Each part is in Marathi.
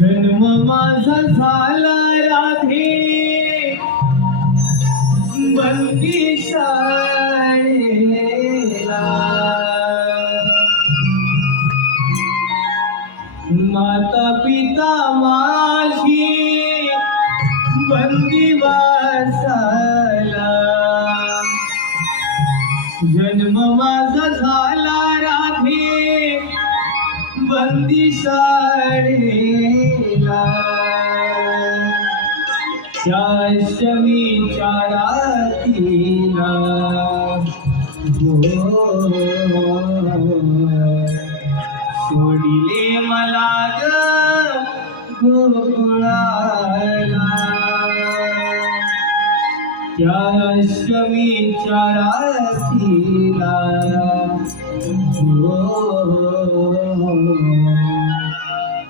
माझा झाला राधे. बंदी शाळेला. माता पिता माझी बंदिवासाला सोडिले मला ग गोकुळाला. त्या अष्टमी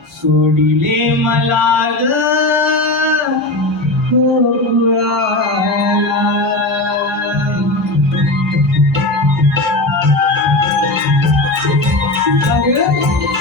सोडिले मला ग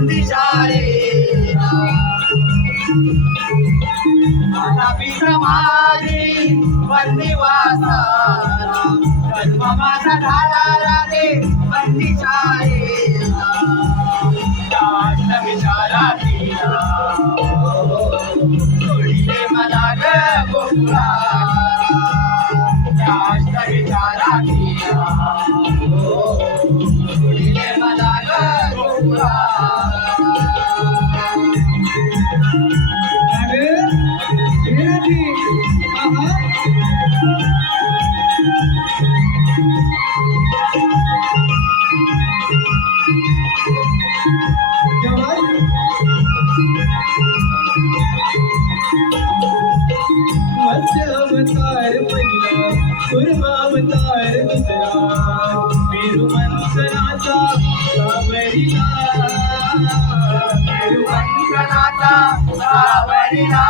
राधे बंदी शाळेला बंदिवासाला जन्म माझा झाला रे बंदी सावरीला.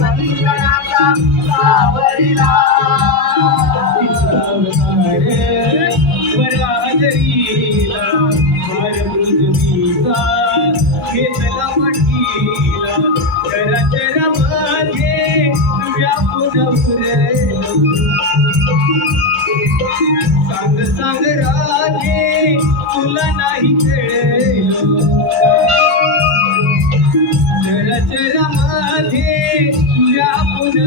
मंथनाचा सावरीला. अवतार वराहदरीला पृथ्वीचा घेतला पटीला. व्यापून सांग सांग राजे तुला नाही खेळ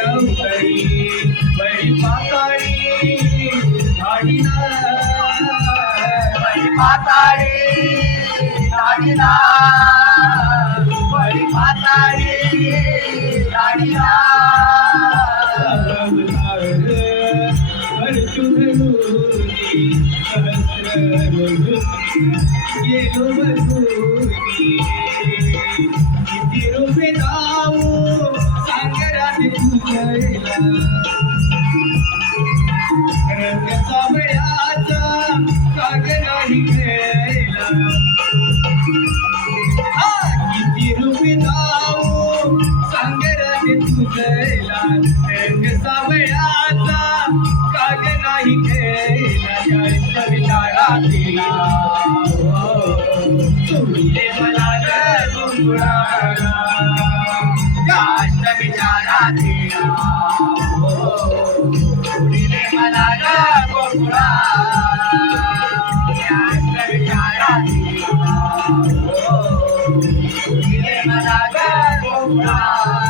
डवकळी बळी पाताळी धाडिना बळी पाताळी धाडिना बळी पाताळी धाडिना सहस्र गेलो बसून Wow.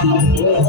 Amor.